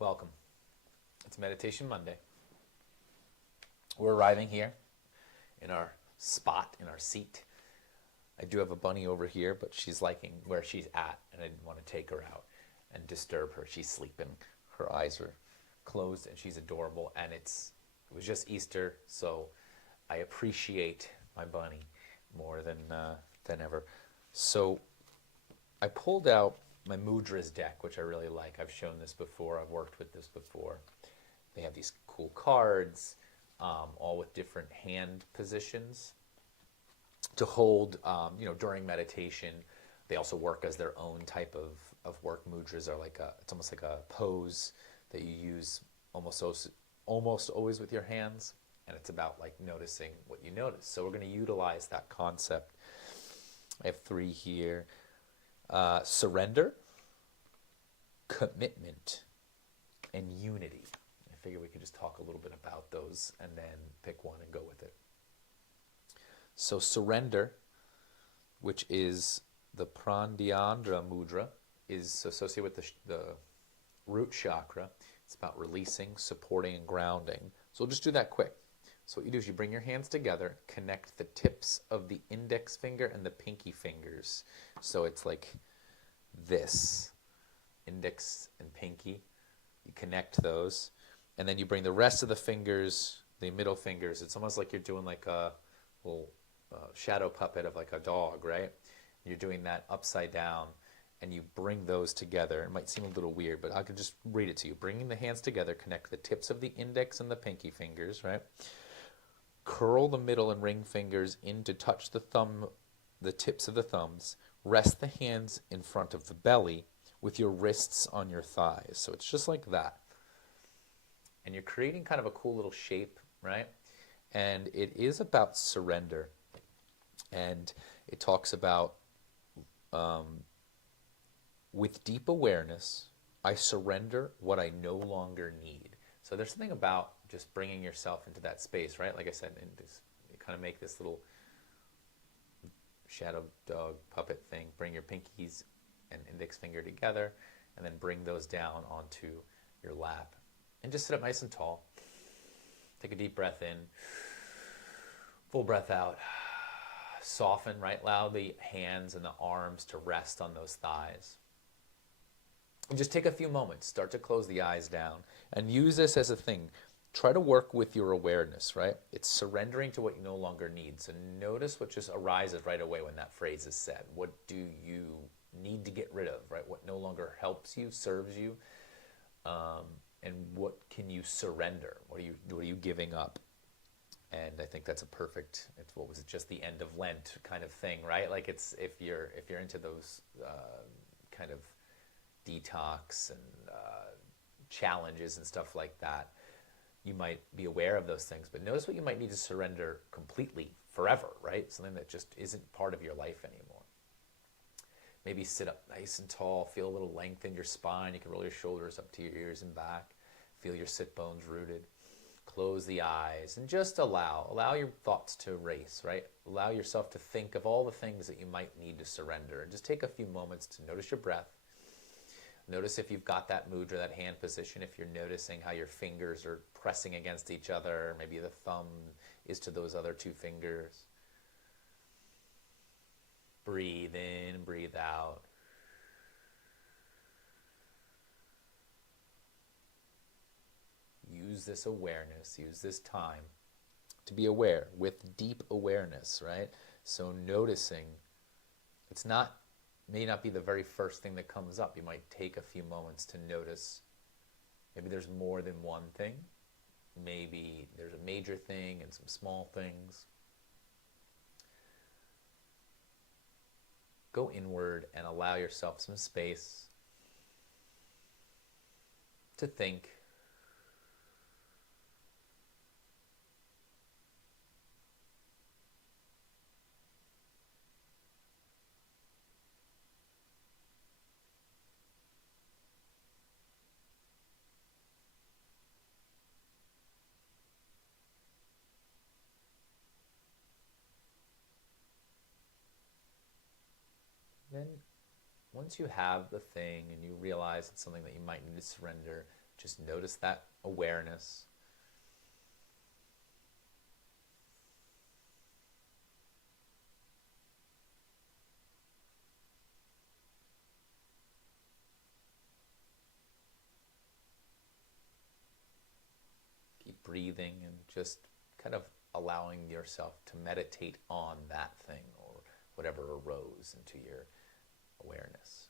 Welcome. It's Meditation Monday. We're arriving here in our spot, in our seat. I do have a bunny over here, but she's liking where she's at, and I didn't want to take her out and disturb her. She's sleeping. Her eyes are closed, and she's adorable. And it was just Easter, so I appreciate my bunny more than ever. So I pulled out my Mudras deck, which I really like. I've shown this before. I've worked with this before. They have these cool cards, all with different hand positions to hold, during meditation. They also work as their own type of work. Mudras are it's almost like a pose that you use almost always with your hands, and it's about like noticing what you notice. So we're going to utilize that concept. I have three here. Surrender, commitment, and unity. I figure we could just talk a little bit about those and then pick one and go with it. So surrender, which is the Pranayandra mudra, is associated with the root chakra. It's about releasing, supporting, and grounding. So we'll just do that quick. So what you do is you bring your hands together, connect the tips of the index finger and the pinky fingers. So it's like this, index and pinky. You connect those, and then you bring the rest of the fingers, the middle fingers. It's almost like you're doing like a little shadow puppet of like a dog, right? You're doing that upside down, and you bring those together. It might seem a little weird, but I could just read it to you. Bringing the hands together, connect the tips of the index and the pinky fingers, right? Curl the middle and ring fingers in to touch the tips of the thumbs. Rest the hands in front of the belly with your wrists on your thighs. So it's just like that. And you're creating kind of a cool little shape, right? And it is about surrender. And it talks about, with deep awareness, I surrender what I no longer need. So there's something about just bringing yourself into that space, right? Like I said, you kind of make this little shadow dog puppet thing. Bring your pinkies and index finger together, and then bring those down onto your lap. And just sit up nice and tall. Take a deep breath in. Full breath out. Soften, right? Allow the hands and the arms to rest on those thighs. And just take a few moments. Start to close the eyes down. And use this as a thing. Try to work with your awareness, right? It's surrendering to what you no longer need. So notice what just arises right away when that phrase is said. What do you need to get rid of, right? What no longer helps you, serves you, and what can you surrender? What are you giving up? And I think that's a perfect. It's what was it? Just the end of Lent kind of thing, right? Like it's if you're into those kind of detox and challenges and stuff like that, you might be aware of those things, but notice what you might need to surrender completely forever, right? Something that just isn't part of your life anymore. Maybe sit up nice and tall, feel a little length in your spine. You can roll your shoulders up to your ears and back. Feel your sit bones rooted. Close the eyes and just allow your thoughts to race, right? Allow yourself to think of all the things that you might need to surrender. And just take a few moments to notice your breath. Notice if you've got that mudra, that hand position, if you're noticing how your fingers are pressing against each other. Maybe the thumb is to those other two fingers. Breathe in, breathe out. Use this awareness, use this time to be aware with deep awareness, right? So noticing, may not be the very first thing that comes up. You might take a few moments to notice. Maybe there's more than one thing. Maybe there's a major thing and some small things. Go inward and allow yourself some space to think. Then once you have the thing and you realize it's something that you might need to surrender, Just notice that awareness. Keep breathing and just kind of allowing yourself to meditate on that thing or whatever arose into your awareness.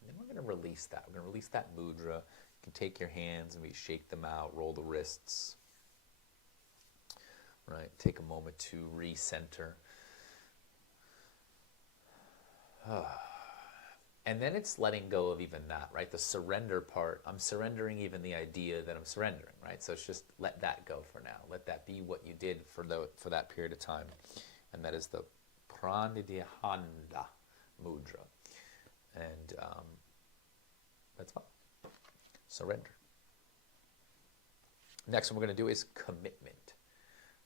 And then we're going to release that. We're going to release that mudra. You can take your hands and we shake them out, roll the wrists. Right? Take a moment to recenter. And then it's letting go of even that, right? The surrender part, I'm surrendering even the idea that I'm surrendering, right? So it's just let that go for now. Let that be what you did for that period of time. And that is the Pranidhana mudra. And that's fine. Surrender. Next one we're going to do is commitment.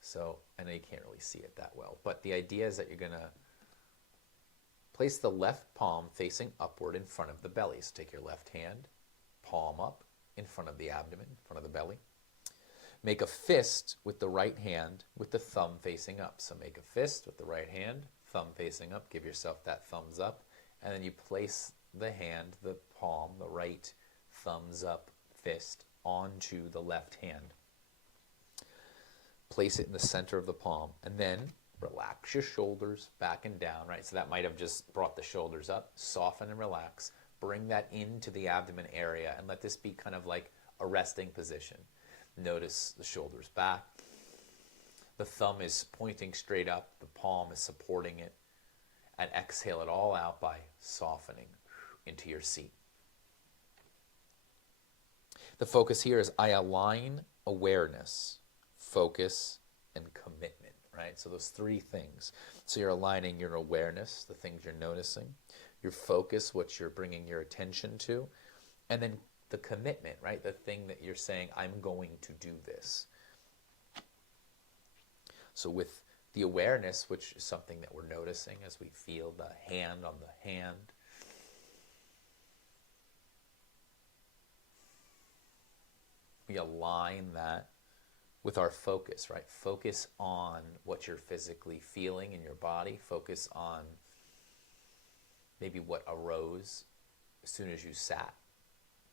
So I know you can't really see it that well, but the idea is that you're going to place the left palm facing upward in front of the belly. So take your left hand, palm up in front of the abdomen, in front of the belly. Make a fist with the right hand with the thumb facing up. So make a fist with the right hand, thumb facing up. Give yourself that thumbs up. And then you place the hand, the palm, the right thumbs up fist onto the left hand. Place it in the center of the palm. And then relax your shoulders back and down, right? So that might have just brought the shoulders up. Soften and relax. Bring that into the abdomen area and let this be kind of like a resting position. Notice the shoulders back. The thumb is pointing straight up. The palm is supporting it. And exhale it all out by softening into your seat. The focus here is I align awareness, focus, and commitment, right? So those three things. So you're aligning your awareness, the things you're noticing, your focus, what you're bringing your attention to, and then the commitment, right? The thing that you're saying, I'm going to do this. So with the awareness, which is something that we're noticing as we feel the hand on the hand, we align that with our focus, right? Focus on what you're physically feeling in your body. Focus on maybe what arose as soon as you sat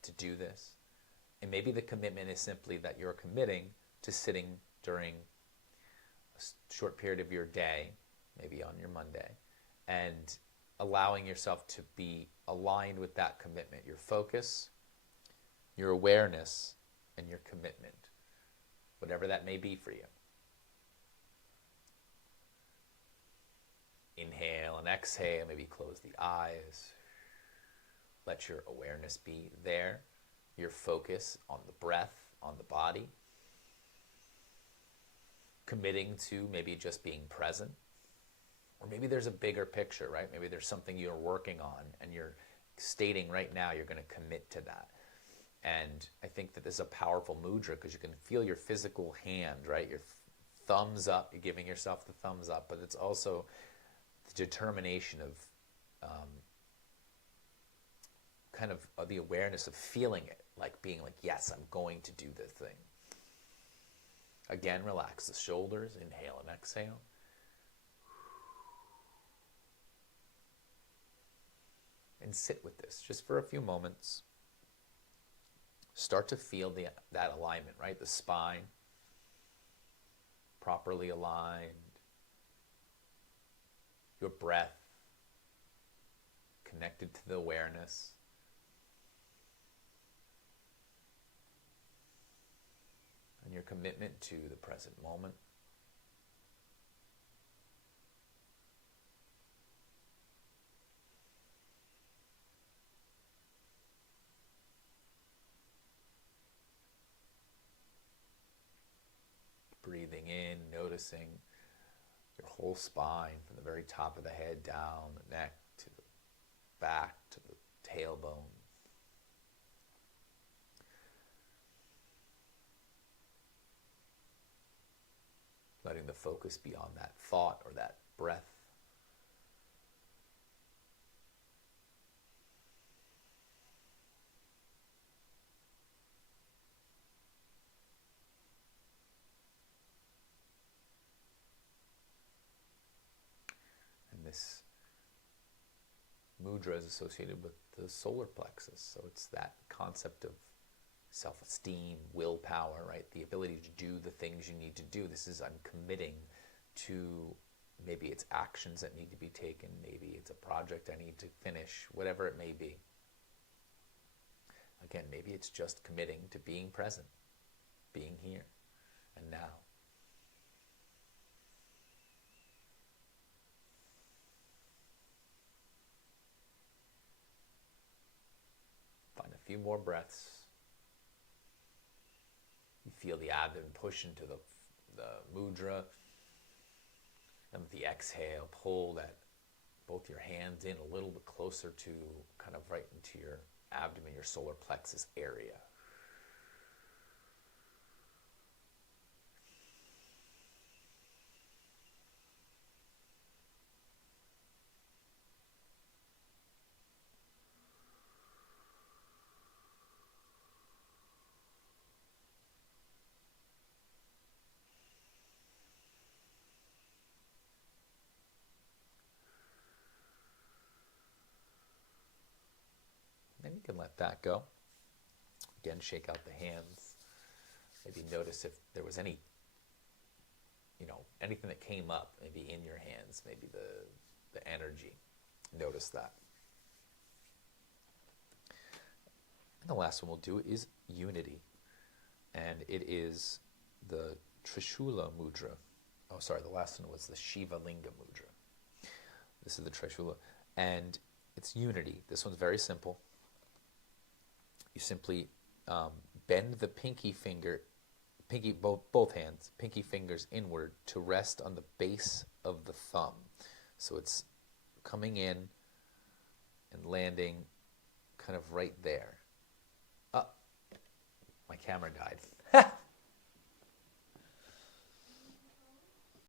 to do this. And maybe the commitment is simply that you're committing to sitting during a short period of your day, maybe on your Monday, and allowing yourself to be aligned with that commitment, your focus, your awareness, and your commitment, whatever that may be for you. Inhale and exhale, maybe close the eyes. Let your awareness be there, your focus on the breath, on the body. Committing to maybe just being present. Or maybe there's a bigger picture, right? Maybe there's something you're working on and you're stating right now you're going to commit to that. And I think that this is a powerful mudra because you can feel your physical hand, right? Your thumbs up, you're giving yourself the thumbs up, but it's also the determination of kind of the awareness of feeling it, like being like, yes, I'm going to do this thing. Again, relax the shoulders, inhale and exhale. And sit with this just for a few moments. Start to feel that alignment, right? The spine properly aligned. Your breath connected to the awareness. And your commitment to the present moment. noticing your whole spine from the very top of the head down the neck to the back to the tailbone. Letting the focus be on that thought or that breath. And this mudra is associated with the solar plexus, so it's that concept of self-esteem, willpower, right? The ability to do the things you need to do. This is, I'm committing to, maybe it's actions that need to be taken, maybe it's a project I need to finish, whatever it may be. Again, maybe it's just committing to being present, being here and now. Find a few more breaths. You feel the abdomen push into the mudra. And with the exhale, pull that both your hands in a little bit closer to kind of right into your abdomen, your solar plexus area. Then you can let that go. Again, shake out the hands. Maybe notice if there was any, anything that came up, maybe in your hands, maybe the energy. Notice that. And the last one we'll do is unity. And it is the Trishula mudra. Oh, sorry, the last one was the Shiva Linga mudra. This is the Trishula. And it's unity. This one's very simple. You simply bend the both hands, pinky fingers inward to rest on the base of the thumb. So it's coming in and landing kind of right there. Oh, my camera died.